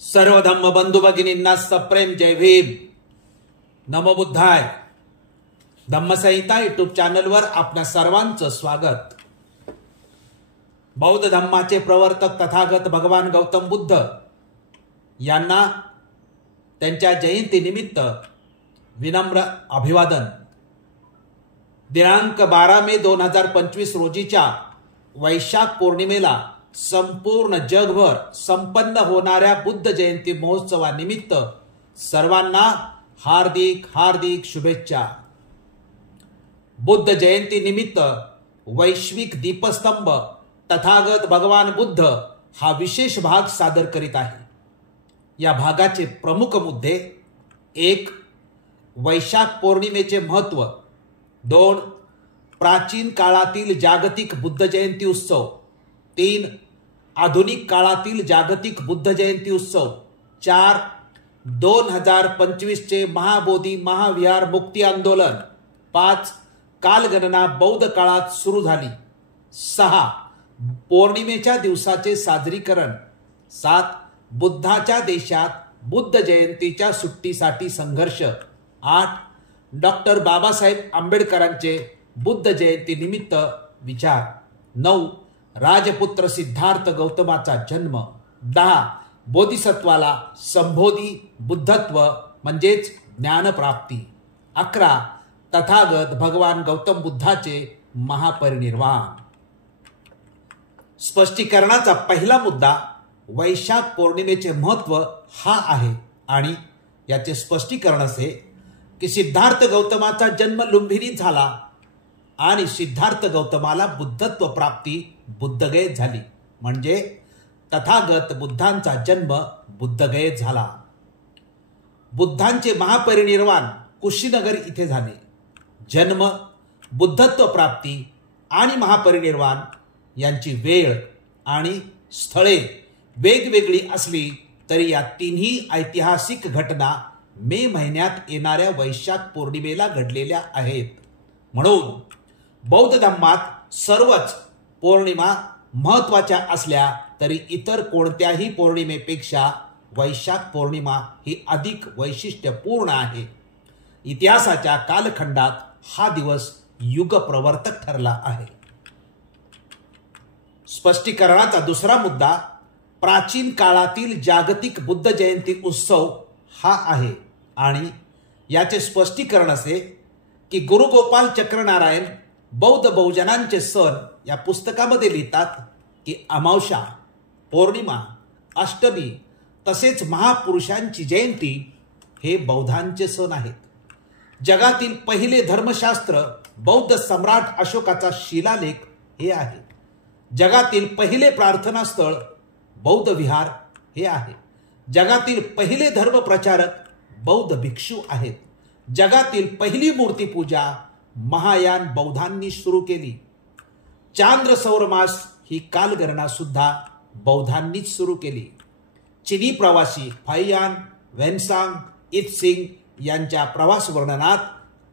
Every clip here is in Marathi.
सर्व धम्म बंधू भगिनींना सप्रेम जय भीम. नमो बुद्धाय. धम्मसंहिता यूट्यूब चॅनलवर आपल्या सर्वांचं स्वागत. बौद्ध धम्माचे प्रवर्तक तथागत भगवान गौतम बुद्ध यांना त्यांच्या जयंतीनिमित्त विनम्र अभिवादन. दिनांक 12 मे 2025 रोजीच्या वैशाख पौर्णिमेला संपूर्ण जगभर संपन्न होणाऱ्या बुद्ध जयंती महोत्सवानिमित्त सर्वांना हार्दिक हार्दिक शुभेच्छा. बुद्ध जयंती निमित्त वैश्विक दीपस्तंभ तथागत भगवान बुद्ध हा विशेष भाग सादर करीत आहे. या भागाचे प्रमुख मुद्दे: 1. वैशाख पौर्णिमेचे महत्त्व. 2. प्राचीन काळातील जागतिक बुद्ध जयंती उत्सव. 3. आधुनिक काळातील जागतिक बुद्ध जयंती उत्सव. 4. 2025 चे महाबोधी महाविहार मुक्ती आंदोलन. 5. कालगणना बौद्ध काळात सुरू झाली. 6. पौर्णिमेच्या दिवसाचे साजरीकरण. 7. बुद्धाच्या देशात बुद्ध जयंतीच्या सुट्टीसाठी संघर्ष. 8. डॉक्टर बाबासाहेब आंबेडकरांचे बुद्ध जयंती निमित्त विचार. 9. राजपुत्र सिद्धार्थ गौतमाचा जन्म. 10. बोधिसत्वाला संबोधी बुद्धत्व म्हणजेच ज्ञानप्राप्ती. 11. तथागत भगवान गौतम बुद्धाचे महापरिनिर्वाण. स्पष्टीकरणाचा पहिला मुद्दा वैशाख पौर्णिमेचे महत्त्व हा आहे आणि याचे स्पष्टीकरण असे की सिद्धार्थ गौतमाचा जन्म लुंबिनीत झाला आणि सिद्धार्थ गौतमाला बुद्धत्व प्राप्ती बुद्धगयेत झाली, म्हणजे तथागत बुद्धांचा जन्म बुद्धगयेत झाला. बुद्धांचे महापरिनिर्वाण कुशीनगर इथे झाले. जन्म, बुद्धत्व प्राप्ती आणि महापरिनिर्वाण यांची वेळ आणि स्थळे वेगवेगळी असली तरी या तिन्ही ऐतिहासिक घटना मे महिन्यात येणाऱ्या वैशाख पौर्णिमेला घडलेल्या आहेत. म्हणून बौद्ध धम्मात सर्वच पौर्णिमा महत्त्वाच्या असल्या तरी इतर कोणत्याही पौर्णिमेपेक्षा वैशाख पौर्णिमा ही अधिक वैशिष्ट्यपूर्ण आहे. इतिहासाच्या कालखंडात हा दिवस युगप्रवर्तक ठरला आहे. स्पष्टीकरणाचा दुसरा मुद्दा प्राचीन काळातील जागतिक बुद्ध जयंती उत्सव हा आहे आणि याचे स्पष्टीकरण असे की गुरुगोपाल चक्रनारायण बौद्ध बहुजनांचे सण या पुस्तकामध्ये लिहितात की अमावस्या, पौर्णिमा, अष्टमी तसेच महापुरुषांची जयंती हे बौद्धांचे सण आहेत. जगातील पहिले धर्मशास्त्र बौद्ध सम्राट अशोकाचा शिलालेख हे आहे. जगातील पहिले प्रार्थना स्थळ बौद्ध विहार हे आहे. जगातील पहिले धर्मप्रचारक बौद्ध भिक्षू आहेत. जगातील पहिली मूर्तीपूजा महायान बौद्धांनी सुरू केली. चांद्र सौरमास ही कालगणना सुद्धा बौद्धांनीच सुरू केली. चिनी प्रवासी फाइयान वेन्सांग इत्सिंग यांच्या प्रवास वर्णनात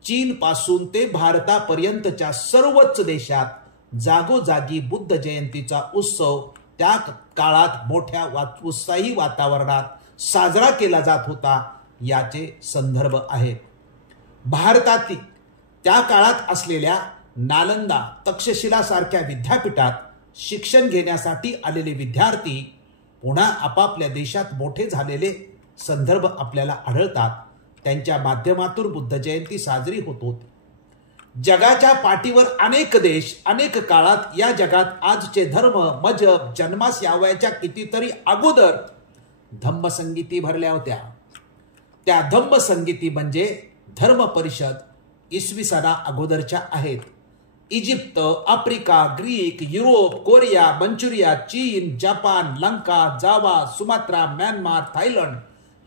चीन पासून ते भारतापर्यंतच्या सर्वच देशात जागोजागी बुद्ध जयंतीचा उत्सव त्या काळात मोठ्या उत्साही वातावरणात साजरा केला जात होता याचे संदर्भ आहेत. भारतातील त्या काळात असलेल्या नालंदा, तक्षशिला सारख्या विद्यापीठात शिक्षण घेण्यासाठी आलेले विद्यार्थी पुन्हा आपापल्या देशात मोठे झालेले संदर्भ आपल्याला आढळतात. त्यांच्या माध्यमातून बुद्ध जयंती साजरी होत होती. जगाच्या पाठीवर अनेक देश अनेक काळात या जगात आजचे धर्म, मजहब जन्मास यावयाच्या कितीतरी अगोदर धम्मसंगीती भरल्या होत्या. त्या धम्मसंगीती म्हणजे धर्म परिषद इसवी सना अगोदरच्या आहेत. Egypt, Africa, Greek, Europe, Korea, Manchurian, चीन, जपान, लंका, जावा, सुमात्रा, म्यानमार, थायलंड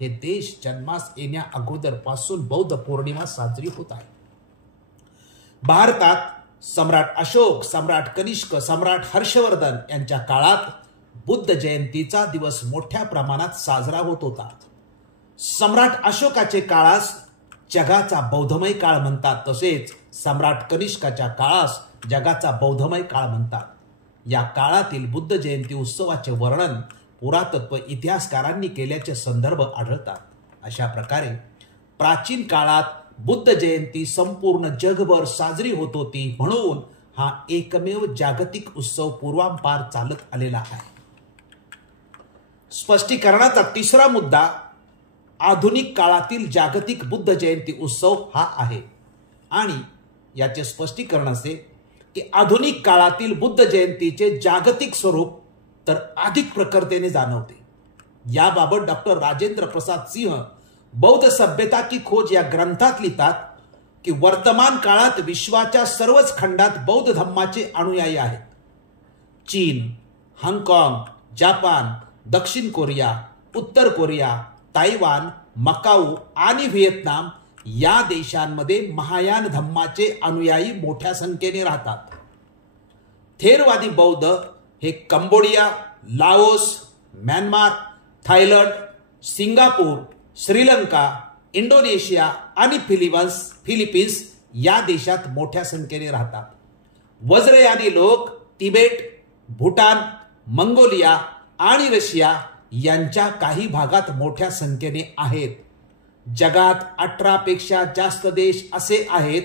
हे देश जन्मास येण्या अगोदरपासून बौद्ध पौर्णिमा साजरी होत आहे. भारतात सम्राट अशोक, सम्राट कनिष्क, सम्राट हर्षवर्धन यांच्या काळात बुद्ध जयंतीचा दिवस मोठ्या प्रमाणात साजरा होत होता. सम्राट अशोकाचे काळास जगाचा बौद्धमय काळ म्हणतात, तसेच सम्राट कनिष्काच्या काळास जगाचा बौद्धमय काळ म्हणतात. या काळातील बुद्ध जयंती उत्सवाचे वर्णन पुरातत्व इतिहासकारांनी केल्याचे संदर्भ आढळतात. अशा प्रकारे प्राचीन काळात बुद्ध जयंती संपूर्ण जगभर साजरी होत होती, म्हणून हा एकमेव जागतिक उत्सव पूर्वांपार चालत आलेला आहे. स्पष्टीकरणाचा तिसरा मुद्दा आधुनिक काळातील जागतिक बुद्ध जयंती उत्सव हा आहे. आणि याचे स्पष्टीकरण असे की आधुनिक काळातील बुद्ध जयंतीचे जागतिक स्वरूप तर अधिक प्रखरतेने जाणवते. याबाबत डॉक्टर राजेंद्र प्रसाद सिंह बौद्ध सभ्यता की खोज या ग्रंथात लिहितात की वर्तमान काळात विश्वाच्या सर्वच खंडात बौद्ध धम्माचे अनुयायी आहेत. चीन, हाँगकाँग, जपान, दक्षिण कोरिया, उत्तर कोरिया, ताइवान, मकाऊ आणि व्हिएतनाम या देशांमध्ये महायान धम्माचे अनुयायी मोठ्या संख्येने राहतात. थेरवादी बौद्ध हे Cambodia, Laos, Myanmar, Thailand, Singapore, Sri Lanka, Indonesia आणि फिलिपिन्स या देशात मोठ्या संख्येने राहतात. वज्रयानी लोक तिबेट, भूटान, मंगोलिया आणि रशिया यांच्या काही भागात मोठ्या संख्येने आहेत. जगात 18 पेक्षा जास्त देश असे आहेत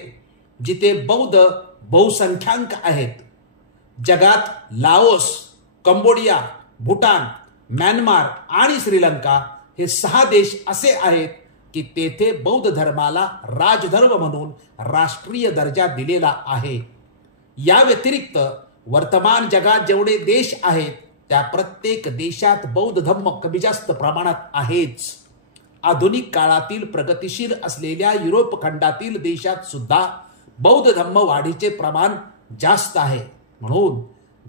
जिथे बौद्ध बहुसंख्याक आहेत. जगात लाओस, कंबोडिया, भूटान, म्यानमार आणि श्रीलंका हे 6 देश असे आहेत की तेथे बौद्ध धर्माला राजधर्म म्हणून राष्ट्रीय दर्जा दिलेला आहे. या व्यतिरिक्त वर्तमान जगात जेवढे देश आहेत त्या प्रत्येक देशात बौद्ध धर्म कमी जास्त प्रमाणात आहेच. आधुनिक काळातील प्रगतिशील असलेल्या युरोप खंडातील देशात सुद्धा बौद्ध धर्म वाढीचे प्रमाण जास्त आहे. म्हणून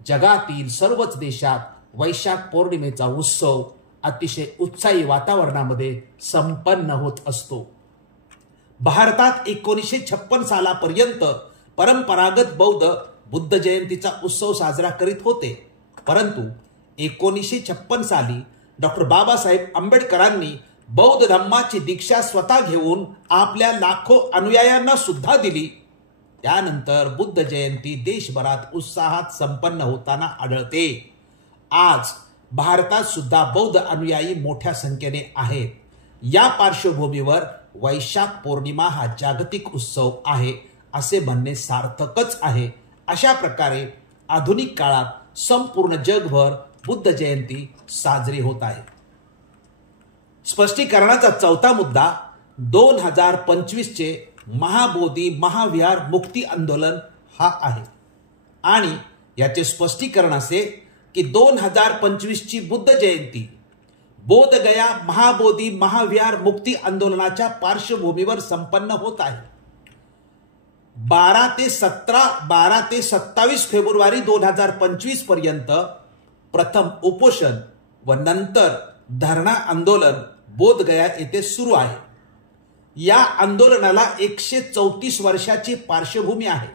जगातील सर्वच देशात वैशाख पौर्णिमेचा उत्सव अतिशय उत्साही वातावरणामध्ये संपन्न होत असतो. भारतात 1956 सालापर्यंत परंपरागत बौद्ध बुद्ध जयंतीचा उत्सव साजरा करीत होते. परंतु 1956 साली डॉक्टर बाबासाहेब आंबेडकरांनी बौद्ध धम्माची दीक्षा स्वतः घेऊन आपल्या लाखो अनुयायांना सुद्धा दिली. त्यानंतर बुद्ध जयंती देशभरात उत्साहात संपन्न होताना आढळते. आज भारतात सुद्धा बौद्ध अनुयायी मोठ्या संख्येने आहेत. या पार्श्वभूमीवर वैशाख पौर्णिमा हा जागतिक उत्सव आहे असे म्हणणे सार्थकच आहे. अशा प्रकारे आधुनिक काळात संपूर्ण जगभर बुद्ध जयंती साजरी होत आहे. स्पष्टीकरणाचा चौथा मुद्दा 2025 चे महाबोधी महाविहार मुक्ती आंदोलन हा आहे. आणि याचे स्पष्टीकरण असे की 2025 ची बुद्ध जयंती बोधगया महाबोधी महाविहार मुक्ती आंदोलनाच्या पार्श्वभूमीवर संपन्न होत आहे. 12 ते 27 फेब्रुवारी 2025 पर्यंत प्रथम उपोषण व नंतर धरणा आंदोलन बोधगया येथे सुरू आहे. या आंदोलनाला 134 वर्षाची पार्श्वभूमी आहे.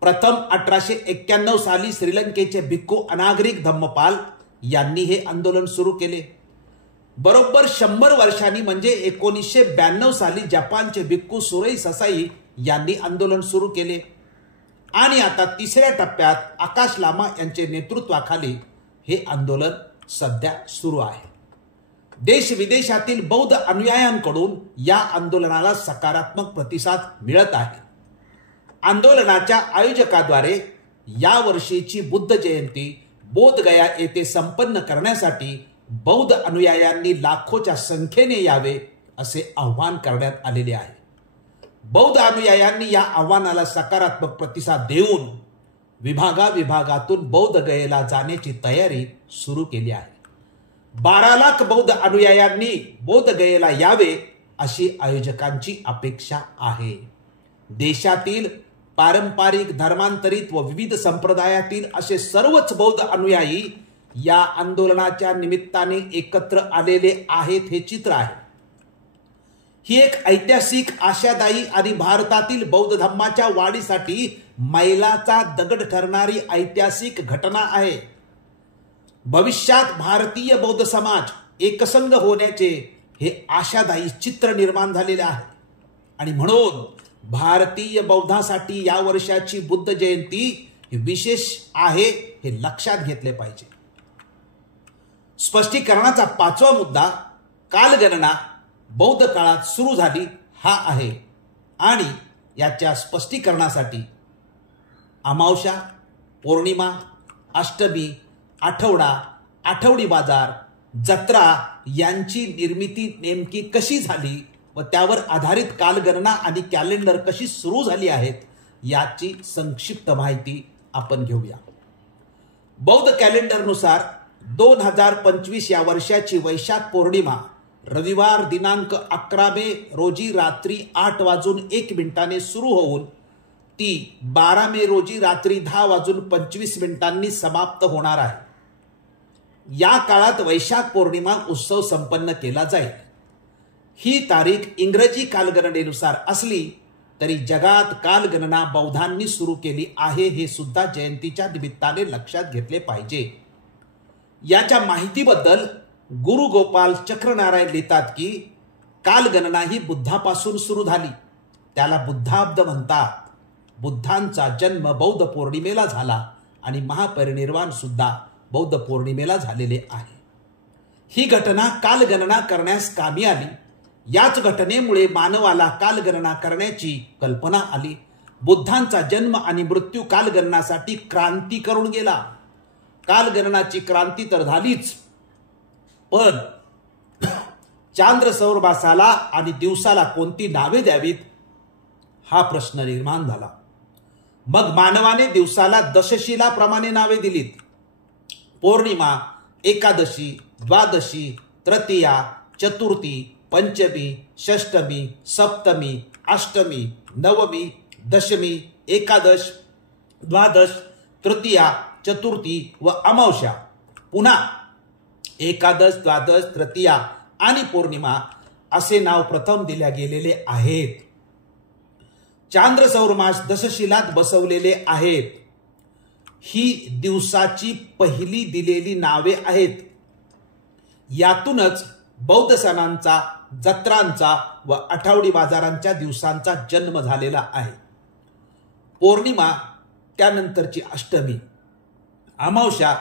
प्रथम 1891 साली श्रीलंकेचे भिक्खू अनागरिक धम्मपाल यांनी हे आंदोलन सुरू केले. बरोबर 100 वर्षांनी म्हणजे 1992 साली जपानचे भिक्खू सुरई ससाई यांनी आंदोलन सुरू केले. आणि आता तिसऱ्या टप्प्यात आकाश लामा यांच्या नेतृत्वाखाली हे आंदोलन सध्या सुरू आहे. देश विदेशातील बौद्ध अनुयायांकडून या आंदोलनाला सकारात्मक प्रतिसाद मिळत आहे. आंदोलनाच्या आयोजकाद्वारे या वर्षीची बुद्ध जयंती बोधगया येथे संपन्न करण्यासाठी बौद्ध अनुयायांनी लाखोच्या संख्येने यावे असे आवाहन करण्यात आलेले आहे. बौद्ध अनुयायांनी या आव्हानाला सकारात्मक प्रतिसाद देऊन विभागातून बोधगयेला जाण्याची तयारी सुरू केली आहे. 12 लाख बौद्ध अनुयायांनी बोधगयेला यावे अशी आयोजकांची अपेक्षा आहे. देशातील पारंपरिक धर्मांतरित व विविध संप्रदायातील असे सर्वच बौद्ध अनुयायी या आंदोलनाच्या निमित्ताने एकत्र आलेले आहेत हे चित्र आहे. ही एक ऐतिहासिक, आशादायी आणि भारतातील बौद्ध धर्माच्या वाढीसाठी मैलाचा दगड ठरणारी ऐतिहासिक घटना आहे. भविष्यात भारतीय बौद्ध समाज एकसंघ होण्याचे हे आशादायी चित्र निर्माण झालेले आहे. आणि म्हणून भारतीय बौद्धासाठी या वर्षाची बुद्ध जयंती विशेष आहे हे लक्षात घेतले पाहिजे. स्पष्टीकरणाचा पाचवा मुद्दा, कालगणना बौद्ध काळात सुरू झाली हा आहे आणि याच्या स्पष्टीकरणासाठी अमावस्या, पौर्णिमा, अष्टमी, आठवडा, आठवडी बाजार, जत्रा यांची निर्मिती नेमकी कशी झाली व त्यावर आधारित कालगणना आणि कॅलेंडर कशी सुरू झाली आहेत याची संक्षिप्त माहिती आपण घेऊया. बौद्ध कॅलेंडरनुसार 2025 या वर्षाची वैशाख पौर्णिमा रविवार दिनांक 11 मे रोजी रात्री 8:01 सुरू होऊन ती 12 मे रोजी रात्री 10:25 समाप्त होणार आहे. या काळात वैशाख पौर्णिमा उत्सव संपन्न केला जाईल. ही तारीख इंग्रजी कालगणनेनुसार असली तरी जगात कालगणना बौद्धांनी सुरू केली आहे हे सुद्धा जयंतीच्या निमित्ताने लक्षात घेतले पाहिजे. याच्या माहितीबद्दल गुरु गोपाल चक्रनारायण लिहितात की कालगणना ही बुद्धापासून सुरू झाली. त्याला बुद्धाब्द म्हणतात. बुद्धांचा जन्म बौद्ध पौर्णिमेला झाला आणि महापरिनिर्वाण सुद्धा बौद्ध पौर्णिमेला झालेले आहे. ही घटना कालगणना करण्यास कामी आली. याच घटनेमुळे मानवाला कालगणना करण्याची कल्पना आली. बुद्धांचा जन्म आणि मृत्यू कालगणनासाठी क्रांती करून गेला. कालगणनाची क्रांती तर झालीच, पण चांद्र सौर मासाला आणि दिवसाला कोणती नावे द्यावीत हा प्रश्न निर्माण झाला. मग मानवाने दिवसाला दशशिलाप्रमाणे नावे दिलीत. पौर्णिमा, एकादशी, द्वादशी, तृतीया, चतुर्थी, पंचमी, षष्टमी, सप्तमी, अष्टमी, नवमी, दशमी, एकादश, द्वादश, तृतीया, चतुर्थी व अमावस्या. पुन्हा एकादश, द्वादश, तृतीया आणि पौर्णिमा असे नाव प्रथम दिल्या गेलेले आहेत. चांद्र सौरमास दशशिलात बसवलेले आहेत. ही दिवसाची पहिली दिलेली नावे आहेत. यातूनच बौद्ध सणांचा, जत्रांचा व आठवडी बाजारांच्या दिवसांचा जन्म झालेला आहे. पौर्णिमा त्यानंतरची अष्टमी, अमावस्या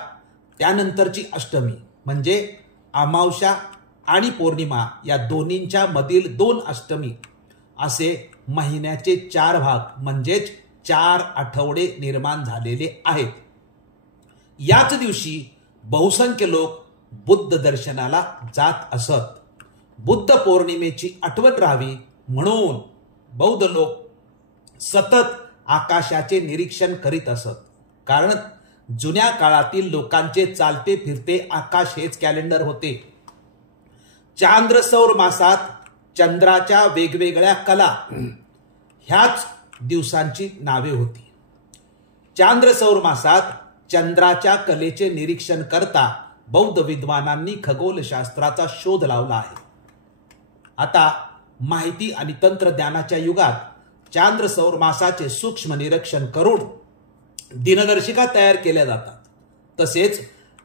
त्यानंतरची अष्टमी म्हणजे अमावस्या आणि पौर्णिमा या दोन्हींच्या मधील 2 अष्टमी असे महिन्याचे 4 भाग म्हणजेच 4 आठवडे निर्माण झालेले आहेत. याच दिवशी बहुसंख्य लोक बुद्ध दर्शनाला जात असत. बुद्ध पौर्णिमेची आठवण राहावी म्हणून बौद्ध लोक सतत आकाशाचे निरीक्षण करीत असत. कारण जुन्या काळातील लोकांचे चालते फिरते आकाश हेच कॅलेंडर होते. चांद्र सौर मासात चंद्राच्या वेगवेगळ्या कला ह्याच दिवसांची नावे होती. चांद्र सौर मासात चंद्राच्या कलेचे निरीक्षण करता बौद्ध विद्वानांनी खगोलशास्त्राचा शोध लावला आहे. आता माहिती आणि तंत्रज्ञानाच्या युगात चांद्र सौर मासाचे सूक्ष्म निरीक्षण करून दिनदर्शिका तयार केल्या जातात. तसेच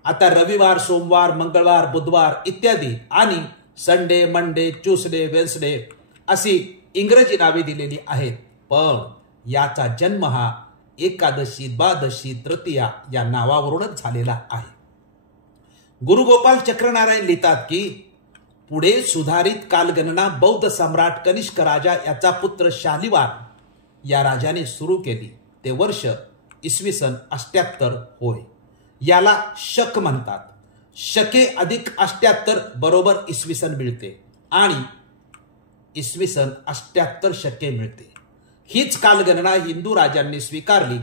आता रविवार, सोमवार, मंगळवार, बुधवार इत्यादी आणि संडे, मंडे, ट्यूसडे, वेन्सडे अशी इंग्रजी नावे दिलेली आहेत. पण याचा जन्म हा एकादशी, द्वादशी, तृतीया या नावावरूनच झालेला आहे. गुरुगोपाल चक्रनारायण लिहितात की पुढे सुधारित कालगणना बौद्ध सम्राट कनिष्क राजा याचा पुत्र शालिवान या राजाने सुरू केली. ते वर्ष इसवी सन 78 होय. याला शक म्हणतात. शके अधिक 78 बरोबर इसवी सन मिळते आणि इसवी सन 78 शके मिळते. हीच कालगणना हिंदू राजांनी स्वीकारली.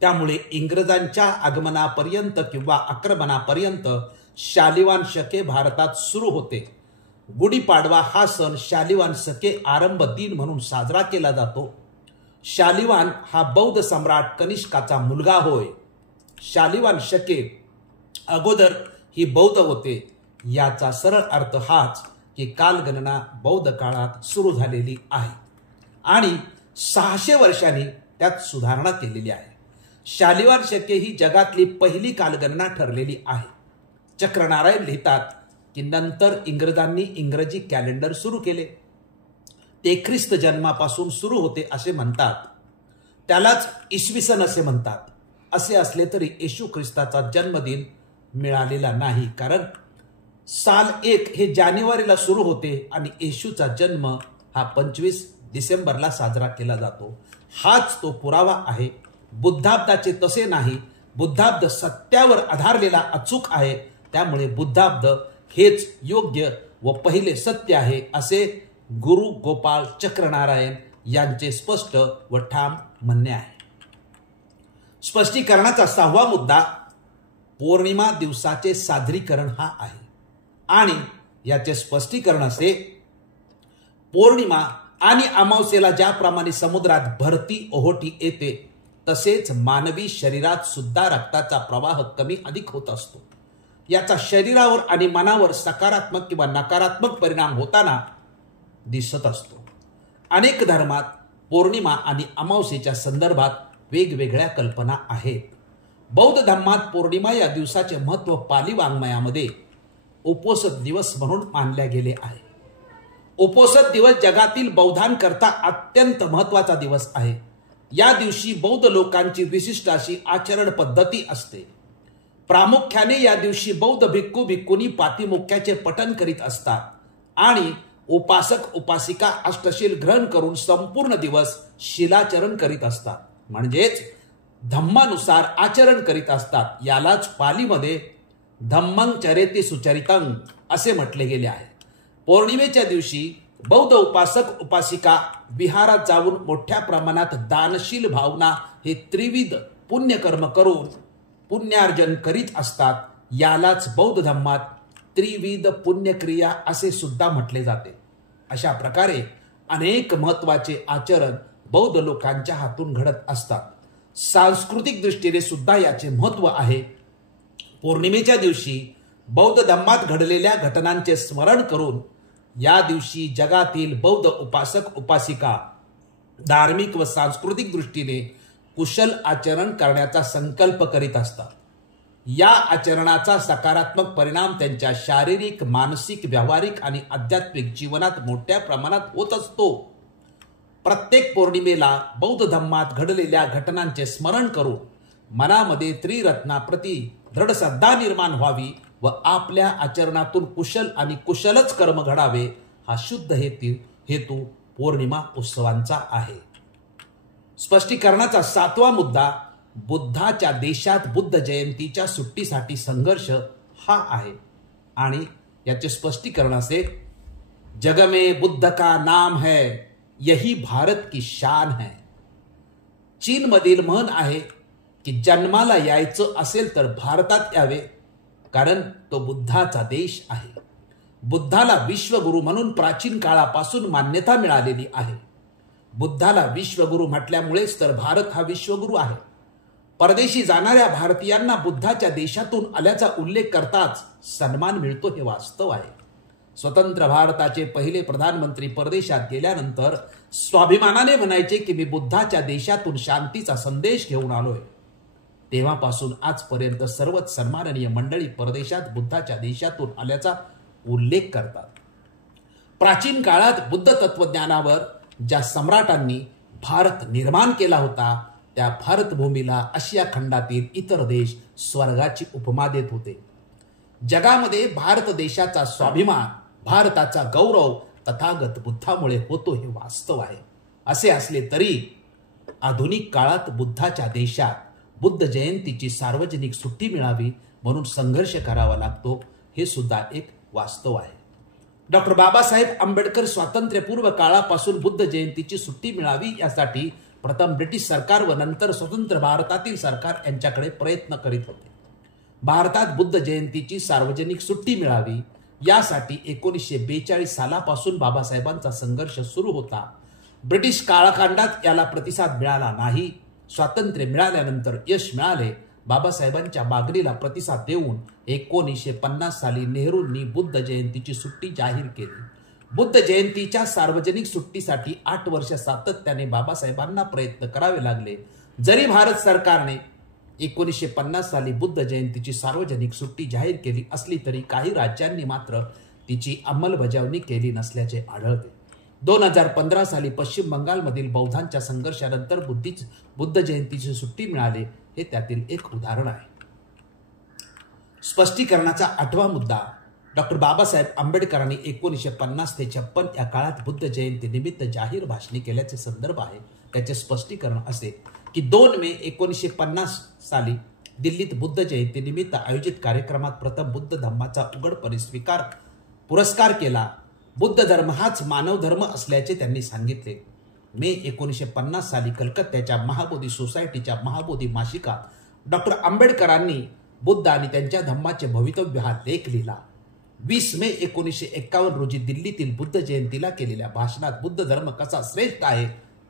त्यामुळे इंग्रजांच्या आगमनापर्यंत किंवा आक्रमणापर्यंत शालिवान शके भारतात सुरू होते. गुढीपाडवा हा सण शालिवान शके आरंभ दिन म्हणून साजरा केला जातो. शालिवान हा बौद्ध सम्राट कनिष्काचा मुलगा होय. शालिवान शके अगोदर ही बौद्ध होते. याचा सरळ अर्थ हाच की कालगणना बौद्ध काळात सुरू झालेली आहे आणि 600 वर्षांनी त्यात सुधारणा केलेली आहे. शालिवान शके ही जगातली पहिली कालगणना ठरलेली आहे. चक्रनारायण लिहितात की नंतर इंग्रजांनी इंग्रजी कॅलेंडर सुरू केले. ते ख्रिस्त जन्मापासून सुरू होते असे म्हणतात. त्यालाच इसवी सन असे म्हणतात. असे असले तरी येशू ख्रिस्ताचा जन्मदिन मिळालेला नाही, कारण साल 1 हे जानेवारीला सुरू होते आणि येशूचा जन्म हा 25 डिसेंबरला साजरा केला जातो. हाच तो पुरावा आहे. बुद्धाब्दाचे तसे नाही. बुद्धाब्द सत्यावर आधारलेला अचूक आहे. त्यामुळे बुद्धाब्द हेच योग्य व पहिले सत्य आहे, असे गुरु गोपाळ चक्रनारायण यांचे स्पष्ट व ठाम म्हणणे आहे. स्पष्टीकरणाचा 6वा मुद्दा पौर्णिमा दिवसाचे साजरीकरण हा आहे आणि याचे स्पष्टीकरण असे: पौर्णिमा आणि अमावस्येला ज्याप्रमाणे समुद्रात भरती ओहोटी येते, तसेच मानवी शरीरात सुद्धा रक्ताचा प्रवाह कमी अधिक होत असतो. याचा शरीरावर आणि मनावर सकारात्मक किंवा नकारात्मक परिणाम होताना दिसत असतो. अनेक धर्मात पौर्णिमा आणि अमावस्येच्या संदर्भात वेगवेगळ्या कल्पना आहेत. बौद्ध धर्मात पौर्णिमा या दिवसाचे महत्त्व पाली वाङ्मयामध्ये उपोषध दिवस म्हणून मानले गेले आहे. उपोषध दिवस जगातील बौद्धांकरता अत्यंत महत्त्वाचा दिवस आहे. या दिवशी बौद्ध लोकांची विशिष्ट अशी आचरण पद्धती असते. प्रामुख्याने या दिवशी बौद्ध भिक्खू भिक्खुनी पातिमोक्ष्याचे पठण करीत असतात आणि उपासक उपासिका अष्टशील ग्रहण करून संपूर्ण दिवस शिलाचरण करीत असतात, म्हणजेच धम्मानुसार आचरण करीत असतात. यालाच पालीमध्ये धम्मं चरेति सुचरितं असे म्हटले गेले आहे. पौर्णिमेच्या दिवशी बौद्ध उपासक उपासिका विहारात जाऊन मोठ्या प्रमाणात दानशील भावना हे त्रिविध पुण्यकर्म करून पुण्यार्जन करीत असतात. यालाच बौद्ध धर्मात त्रिविध पुण्यक्रिया असे सुद्धा म्हटले जाते. अशा प्रकारे अनेक महत्वाचे आचरण बौद्ध लोकांच्या हातून घडत असतात. सांस्कृतिक दृष्टीने सुद्धा याचे महत्व आहे. पौर्णिमेच्या दिवशी बौद्ध धर्मात घडलेल्या घटनांचे स्मरण करून या दिवशी जगातील बौद्ध उपासक उपासिका धार्मिक व सांस्कृतिक दृष्टीने कुशल आचरण करण्याचा संकल्प करीत असतात. या आचरणाचा सकारात्मक परिणाम त्यांच्या शारीरिक, मानसिक, व्यावहारिक आणि आध्यात्मिक जीवनात मोठ्या प्रमाणात होत असतो. प्रत्येक पौर्णिमेला बौद्ध धर्मात घडलेल्या घटनांचे स्मरण करून मनामध्ये त्रिरत्नाप्रती दृढ श्रद्धा निर्माण व्हावी व आपल्या आचरणातून कुशल आणि कुशलच कर्म घडावे, हा शुद्ध हेतू पौर्णिमा उत्सवांचा आहे. स्पष्टीकरणाचा 7वा मुद्दा बुद्धाच्या देशात बुद्ध जयंतीच्या सुट्टीसाठी संघर्ष हा आहे आणि याचे स्पष्टीकरण असे: जग में बुद्ध का नाम है, यही भारत की शान है. चीनमधील म्हण आहे की जन्माला यायचं असेल तर भारतात यावे, कारण तो बुद्धाचा देश आहे. बुद्धाला विश्वगुरु म्हणून प्राचीन काळापासून मान्यता मिळालेली आहे. बुद्धाला विश्वगुरु म्हटल्यामुळेच तर भारत हा विश्वगुरु आहे. परदेशी जाणाऱ्या भारतीयांना बुद्धाच्या देशातून आल्याचा उल्लेख करताच सन्मान मिळतो, हे वास्तव आहे. स्वतंत्र भारताचे पहिले प्रधानमंत्री परदेशात गेल्यानंतर स्वाभिमानाने म्हणायचे की मी बुद्धाच्या देशातून शांतीचा संदेश घेऊन आलोय. तेव्हापासून आजपर्यंत सर्वच सन्माननीय मंडळी परदेशात बुद्धाच्या देशातून आल्याचा उल्लेख करतात. प्राचीन काळात बुद्ध तत्वज्ञानावर ज्या सम्राटांनी भारत निर्माण केला होता, त्या भारतभूमीला आशिया खंडातील इतर देश स्वर्गाची उपमा देत होते. जगामध्ये भारत देशाचा स्वाभिमान, भारताचा गौरव तथागत बुद्धामुळे होतो, हे वास्तव आहे. असे असले तरी आधुनिक काळात बुद्धाच्या देशात बुद्ध जयंतीची सार्वजनिक सुट्टी मिळावी म्हणून संघर्ष करावा लागतो, हे सुद्धा एक वास्तव आहे. डॉक्टर बाबासाहेब आंबेडकर स्वातंत्र्यपूर्व काळापासून बुद्ध जयंतीची सुट्टी मिळावी यासाठी प्रथम ब्रिटिश सरकार व नंतर स्वतंत्र भारतातील सरकार यांच्याकडे प्रयत्न करीत होते. भारतात बुद्ध जयंतीची सार्वजनिक सुट्टी मिळावी यासाठी 1942 सालापासून बाबासाहेबांचा संघर्ष सुरू होता. ब्रिटिश काळखंडात याला प्रतिसाद मिळाला नाही. स्वातंत्र्य मिळाल्यानंतर यश मिळाले. बाबासाहेबांच्या मागणीला प्रतिसाद देऊन 1950 साली नेहरूंनी बुद्ध जयंतीची सुट्टी जाहीर केली. बुद्ध जयंतीच्या सार्वजनिक सुट्टीसाठी 8 वर्ष सातत्याने बाबासाहेबांना प्रयत्न करावे लागले. जरी भारत सरकारने 1950 साली बुद्ध जयंतीची सार्वजनिक सुट्टी जाहीर केली असली तरी काही राज्यांनी मात्र तिची अंमलबजावणी केली नसल्याचे आढळते. 2015 साली पश्चिम बंगालमधील बौद्धांच्या संघर्षानंतर बुद्ध जयंतीची सुट्टी मिळाली, हे त्यातील एक उदाहरण आहे. स्पष्टीकरणाचा 8वा मुद्दा, डॉक्टर बाबासाहेब आंबेडकरांनी 1950 ते 56 या काळात बुद्ध जयंती निमित्त जाहीर भाषणे केल्याचे संदर्भ आहे. त्याचे स्पष्टीकरण असे की 2 मे 1950 साली दिल्लीत बुद्ध जयंती निमित्त आयोजित कार्यक्रमात प्रथम बुद्ध धम्माचा उघडपणे स्वीकार पुरस्कार केला. बुद्ध धर्म हाच मानव धर्म असल्याचे त्यांनी सांगितले. मे 1950 साली कलकत्त्याच्या महाबोधी सोसायटीच्या महाबोधी मासिकात डॉक्टर आंबेडकरांनी बुद्ध आणि त्यांच्या धम्माचे भवितव्य हा लेख लिहिला. 20 मे 1951 रोजी दिल्लीतील बुद्ध जयंतीला केलेल्या भाषणात बुद्ध धर्म कसा श्रेष्ठ आहे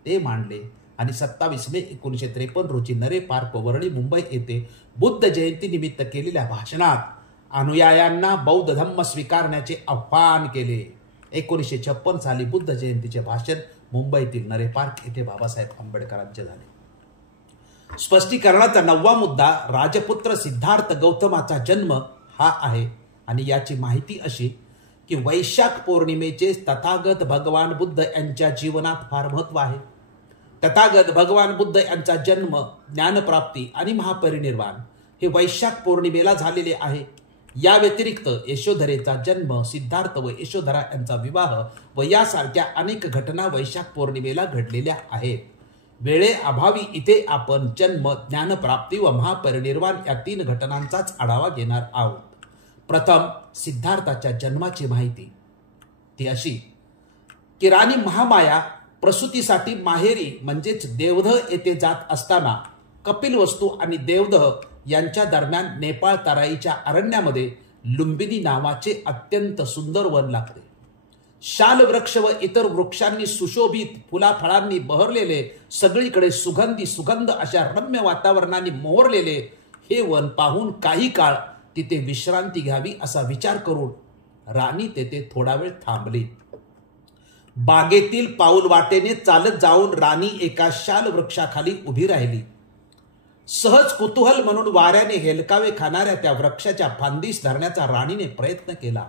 ते मांडले आणि 27 मे 1953 रोजी नरे पार्क वरळी मुंबई येथे बुद्ध जयंती निमित्त केलेल्या भाषणात अनुयायांना बौद्ध धम्म स्वीकारण्याचे आव्हान केले. 1956 साली बुद्ध जयंतीचे भाषण मुंबईतील नरे पार्क येथे बाबासाहेब आंबेडकरांचे झाले. स्पष्टीकरणाचा 9वा मुद्दा, राजपुत्र सिद्धार्थ गौतमाचा जन्म हा आहे आणि याची माहिती अशी की वैशाख पौर्णिमेचे तथागत भगवान बुद्ध यांच्या जीवनात फार महत्व आहे. तथागत भगवान बुद्ध यांचा जन्म, ज्ञानप्राप्ती आणि महापरिनिर्वाण हे वैशाख पौर्णिमेला झालेले आहे. या व्यतिरिक्त यशोधरेचा जन्म, सिद्धार्थ व यशोधरा यांचा विवाह व यासारख्या अनेक घटना वैशाख पौर्णिमेला घडलेल्या आहेत. वेळेअभावी इथे आपण जन्म, ज्ञानप्राप्ती व महापरिनिर्वाण या 3 घटनांचाच आढावा घेणार आहोत. प्रथम सिद्धार्थाच्या जन्माची माहिती. ती अशी की राणी महामाया प्रसूतीसाठी माहेरी म्हणजेच देवधह येथे जात असताना कपिलवस्तू आणि देवधह यांच्या दरम्यान नेपाळ तराईच्या अरण्यामध्ये लुंबिनी नावाचे अत्यंत सुंदर वन लागते. शाल वृक्ष व इतर वृक्षांनी सुशोभित, फुलाफळांनी बहरलेले, सगळीकडे सुगंध अशा रम्य वातावरणाने मोहरलेले हे वन पाहून काही काळ तिथे विश्रांती घ्यावी असा विचार करून राणी तेथे थोडा वेळ थांबली. बागेतील पाऊल वाटेने चालत जाऊन राणी एका शाल वृक्षाखाली उभी राहिली. सहज कुतूहल म्हणून वाऱ्याने हेलकावे खाणाऱ्या त्या वृक्षाच्या फांदीस धरण्याचा राणीने प्रयत्न केला.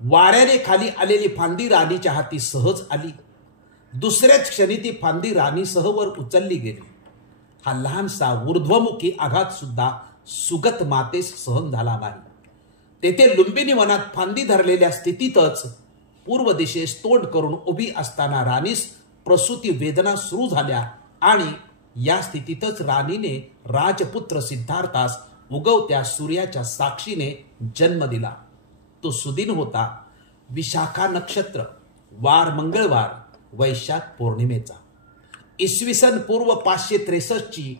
वाऱ्याने खाली आलेली फांदी राणीच्या हाती सहज आली. दुसऱ्याच क्षणी ती फांदी राणीसह वर उचलली गेली. हा लहानसा ऊर्ध्वमुखी आघात सुद्धा सुगत मातेस सहन झाला नाही. तेथे लुंबिनी वनात फांदी धरलेल्या स्थितीतच पूर्व दिशेस तोंड करून उभी असताना राणीस प्रसूती वेदना सुरू झाल्या आणि या स्थितीतच राणीने राजपुत्र सिद्धार्थास उगवत्या सूर्याच्या साक्षीने जन्म दिला. तो सुदिन होता. विशाखा नक्षत्र, वार मंगळवार, वैशाख पौर्णिमेचा. इसवी सन पूर्व 563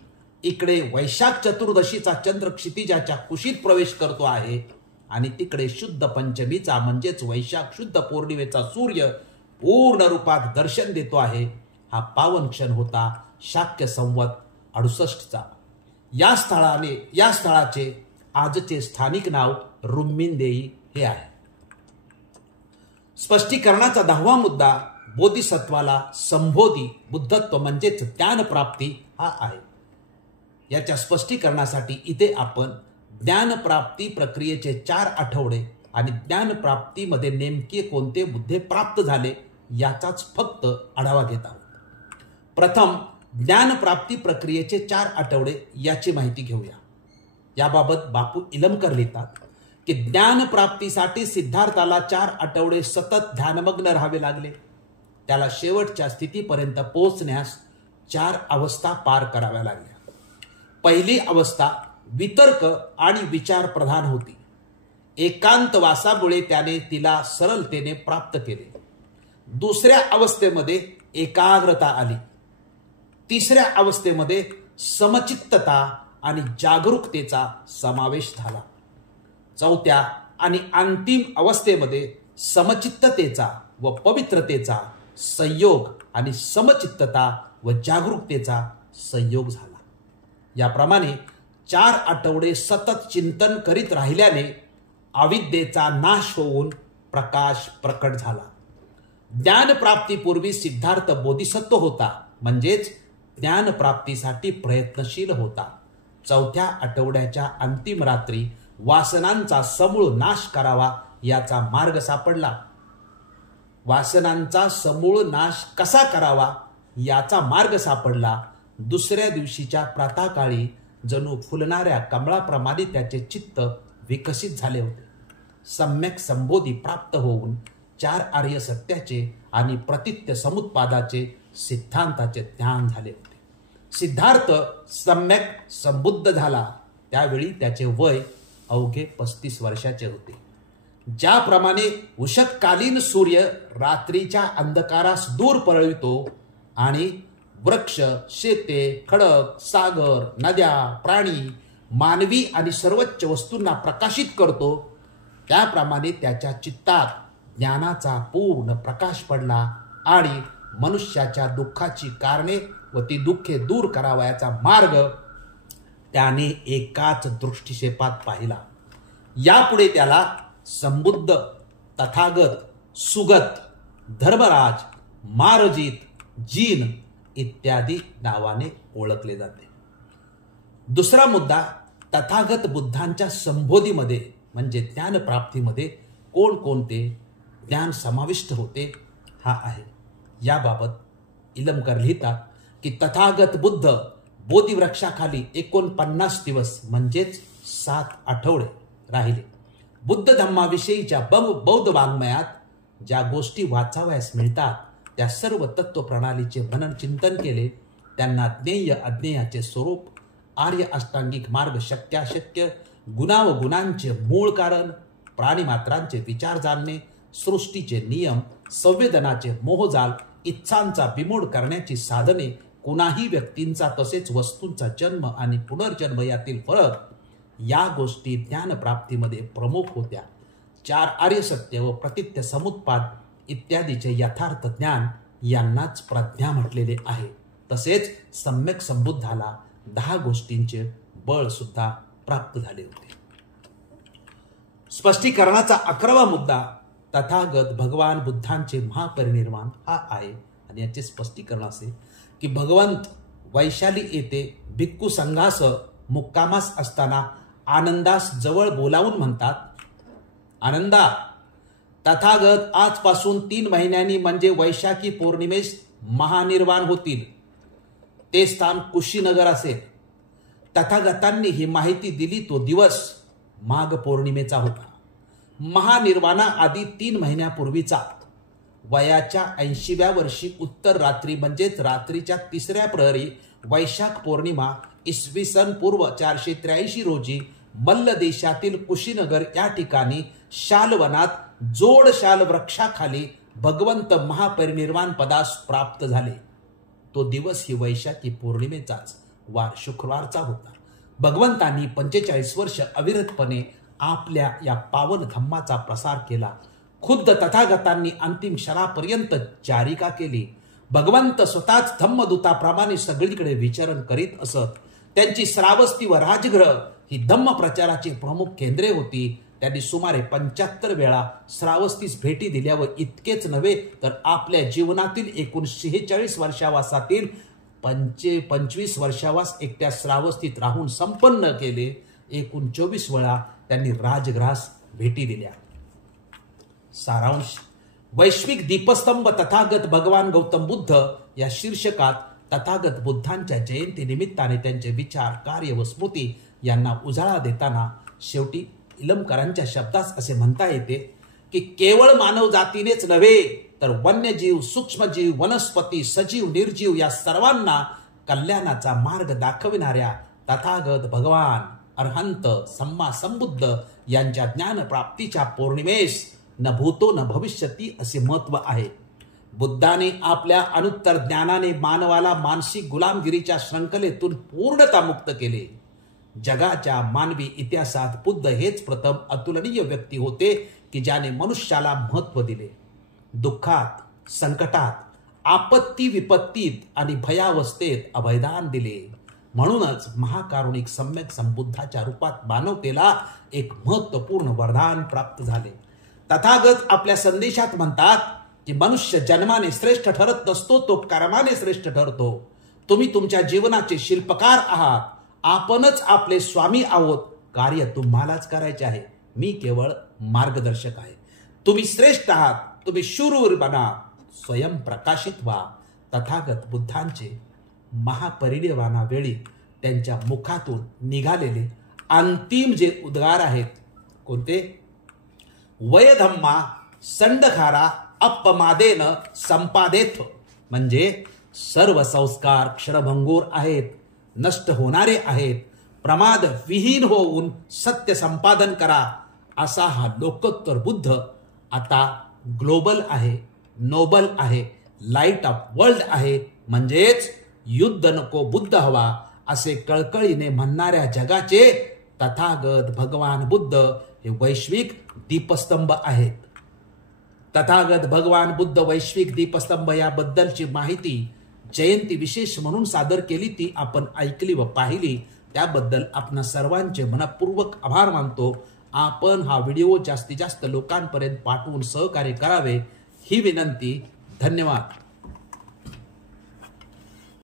इकडे वैशाख चतुर्दशीचा चंद्र क्षितिजाच्या कुशीत प्रवेश करतो आहे आणि तिकडे शुद्ध पंचमीचा म्हणजेच वैशाख शुद्ध पौर्णिमेचा सूर्य पूर्ण रूपात दर्शन देतो आहे. हा पावन क्षण होता शाक्य संवत 68चा. या स्थळाचे आजचे स्थानिक नाव रुम्मिनदेई हे आहे. स्पष्टीकरणाचा 10वा मुद्दा, बोधिसत्वाला संबोधी बुद्धत्व म्हणजेच ज्ञानप्राप्ती हा आहे. याच्या स्पष्टीकरणासाठी इथे आपण ज्ञानप्राप्ती प्रक्रियेचे 4 आठवडे आणि ज्ञानप्राप्तीमध्ये नेमके कोणते मुद्दे प्राप्त झाले याचाच फक्त आढावा घेत आहोत. प्रथम ज्ञानप्राप्ती प्रक्रियेचे 4 आठवडे याची माहिती घेऊया. याबाबत बापू इलमकर लिहितात की ज्ञानप्राप्तीसाठी सिद्धार्थाला 4 आठवडे सतत ध्यानमग्न राहावे लागले. त्याला शेवटच्या स्थितीपर्यंत पोहोचण्यास 4 अवस्था पार कराव्या लागल्या. पहिली अवस्था वितर्क आणि विचार प्रधान होती. एकांतवासामुळे त्याने तिला सरलतेने प्राप्त केले. दुसऱ्या अवस्थेमध्ये एकाग्रता आली. तिसऱ्या अवस्थेमध्ये समचित्तता आणि जागरूकतेचा समावेश झाला. चौथ्या आणि अंतिम अवस्थेमध्ये समचित्ततेचा व पवित्रतेचा संयोग आणि समचित्तता व जागरूकतेचा संयोग झाला. याप्रमाणे 4 आठवडे सतत चिंतन करीत राहिल्याने अविद्येचा नाश होऊन प्रकाश प्रकट झाला. ज्ञानप्राप्तीपूर्वी सिद्धार्थ बोधिसत्व होता, म्हणजेच ज्ञानप्राप्तीसाठी प्रयत्नशील होता. 4थ्या आठवड्याच्या अंतिम रात्री वासनांचा समूळ नाश करावा याचा मार्ग सापडला. वासनांचा समूळ नाश कसा करावा याचा मार्ग सापडला. दुसऱ्या दिवशीच्या प्रातःकाळी जणू फुलणाऱ्या कमळाप्रमाणे त्याचे चित्त विकसित झाले होते. सम्यक संबोधी प्राप्त होऊन 4 आर्य सत्याचे आणि प्रतित्य समुत्पादाचे सिद्धांताचे ज्ञान झाले होते. सिद्धार्थ सम्यक संबुद्ध झाला त्यावेळी त्याचे वय अवघे 35 वर्षाचे होते. ज्याप्रमाणे उषतकालीन सूर्य रात्रीच्या अंधकारास दूर पळवितो आणि वृक्ष, शेते, खडक, सागर, नद्या, प्राणी, मानवी आणि सर्वच वस्तूंना प्रकाशित करतो, त्याप्रमाणे त्याच्या चित्तात ज्ञानाचा पूर्ण प्रकाश पडला आणि मनुष्याच्या दुःखाची कारणे व ती दुःखे दूर करावयाचा मार्ग त्याने एकाच दृष्टिक्षेपात पाहिला. यापुढे त्याला संबुद्ध, तथागत, सुगत, धर्मराज, मारजित, जीन इत्यादी नावाने ओळखले जाते. दुसरा मुद्दा, तथागत बुद्धांच्या संबोधीमध्ये म्हणजे ज्ञानप्राप्तीमध्ये कोणकोणते ज्ञान समाविष्ट होते हा आहे. याबाबत इलमकर लिहितात की तथागत बुद्ध बोधिवृक्षाखाली 49 दिवस म्हणजेच 7 आठवडे राहिले. बुद्ध धम्माविषयीच्या बौद्ध वाङ्मयात ज्या गोष्टी वाचावयास मिळतात त्या सर्व तत्वप्रणालीचे मनन चिंतन केले. त्यांना ज्ञेय अज्ञेयाचे स्वरूप, आर्य अष्टांगिक मार्ग, शक्याशक्य, गुणा व गुणांचे मूळ कारण, प्राणीमात्रांचे विचार जाणणे, सृष्टीचे नियम, संवेदनाचे मोहजाल, इच्छांचा बिमोड करण्याची साधने, कुणाही व्यक्तींचा तसेच वस्तूंचा जन्म आणि पुनर्जन्म यातील फरक, या गोष्टी ज्ञानप्राप्तीमध्ये प्रमुख होत्या. 4 आर्य सत्य व प्रतित्य समुत्पाद इत्यादीचे यथार्थ ज्ञान यांनाच प्रज्ञा म्हटलेले आहे. तसेच सम्यक संबुद्धाला 10 गोष्टींचे बळ सुद्धा प्राप्त झाले होते. स्पष्टीकरणाचा 11वा मुद्दा तथागत भगवान बुद्धांचे महापरिनिर्वाण हा आहे. आणि याचे स्पष्टीकरण असे की भगवंत वैशाली येथे भिक्खू संघास मुक्कामास असताना आनंदास जवळ बोलावून म्हणतात, आनंदा, तथागत आजपासून 3 महिन्यांनी म्हणजे वैशाखी पौर्णिमेस महानिर्वाण होतील. ते स्थान कुशीनगर असेल. तथागतांनी ही माहिती दिली तो दिवस माघ पौर्णिमेचा होता. महानिर्वाणा आधी 3 महिन्यापूर्वीचा वयाच्या 80व्या वर्षी उत्तर रात्री म्हणजेच रात्रीच्या 3ऱ्या प्रहरी वैशाख पौर्णिमा इसवी सन पूर्व 483 रोजी मल्ल देशातील कुशीनगर या ठिकाणी शालवनात जोड शाल वृक्षाखाली भगवंत महापरिनिर्वाण पदास प्राप्त झाले. तो दिवस ही वैशाखी पौर्णिमेचाच वार शुक्रवारचा होता. भगवंतांनी 45 वर्ष अविरतपणे आपल्या या पावन धम्माचा प्रसार केला. खुद्द तथागतांनी अंतिम क्षणापर्यंत जारिका केली. भगवंत स्वतःच धम्मदूताप्रमाणे सगळीकडे विचरण करीत असत. त्यांची श्रावस्ती व राजगृह ही धम्म प्रचाराची प्रमुख केंद्रे होती. त्यांनी सुमारे 75 वेळा श्रावस्तीस भेटी दिल्या व इतकेच नव्हे तर आपल्या जीवनातील एकूण 46 वर्षावासातील 25 वर्षावास एकट्या श्रावस्तीत राहून संपन्न केले. एकूण 24 वेळा त्यांनी राजगृहास भेटी दिल्या. सारांश, वैश्विक दीपस्तंभ तथागत भगवान गौतम बुद्ध या शीर्षकात तथागत बुद्धांच्या जयंती निमित्ताने त्यांचे विचार, कार्य व स्मृती यांना उजाळा देताना शेवटी इलमकरांच्या शब्दास असे म्हणता येते की केवळ मानव जातीनेच नव्हे तर वन्यजीव, सूक्ष्मजीव, वनस्पती, सजीव, निर्जीव या सर्वांना कल्याणाचा मार्ग दाखविणाऱ्या तथागत भगवान अरहंत सम्मा संबुद्ध यांच्या ज्ञानप्राप्तीच्या पौर्णिमेस न भूतो न भविष्यती असे महत्व आहे. बुद्धाने आपल्या अनुत्तर ज्ञानाने मानवाला मानसिक गुलामगिरीच्या शृंखलेतून पूर्णता मुक्त केले. जगाच्या मानवी इतिहासात बुद्ध हेच प्रथम अतुलनीय व्यक्ती होते की ज्याने मनुष्याला महत्व दिले. दुःखात, संकटात, आपत्ती विपत्तीत आणि भयावस्थेत अभयदान दिले. म्हणूनच महाकारुणिक सम्यक संबुद्धाच्या रूपात मानवतेला एक महत्वपूर्ण वरदान प्राप्त झाले. तथागत आपल्या संदेशात म्हणतात की मनुष्य जन्माने श्रेष्ठ ठरत नसतो, तो कर्माने श्रेष्ठ ठरतो. तुम्ही तुमच्या जीवनाचे शिल्पकार आहात. आपणच आपले स्वामी आहोत. कार्य तुम्हालाच करायचे आहे. मी केवळ मार्गदर्शक आहे. तुम्ही श्रेष्ठ आहात. तुम्ही शूरवीर बना, स्वयं प्रकाशित व्हा. तथागत बुद्धांचे महापरिनिर्वाणावेळी त्यांच्या मुखातून निघालेले अंतिम जे उद्गार आहेत कोणते? वयधम्मा संडखारा अपमादेन संपादेथ, म्हणजे सर्व संस्कार क्षणभंगूर आहेत, नष्ट होणारे आहेत, प्रमाद विहीन होऊन सत्य संपादन करा, असा हा लोकोत्तर बुद्ध आता ग्लोबल आहे, नोबल आहे, लाईट ऑफ वर्ल्ड आहे, म्हणजेच युद्ध नको बुद्ध हवा असे कळकळीने म्हणणाऱ्या जगाचे तथागत भगवान बुद्ध हे वैश्विक दीपस्तंभ आहेत. तथागत भगवान बुद्ध वैश्विक दीपस्तंभ याबद्दलची माहिती जयंती विशेष म्हणून सादर केली, ती आपण ऐकली व पाहिली, त्याबद्दल आपण सर्वांचे मनपूर्वक आभार मानतो. आपण हा व्हिडिओ जास्तीत जास्त लोकांपर्यंत पाठवून सहकार्य करावे ही विनंती. धन्यवाद.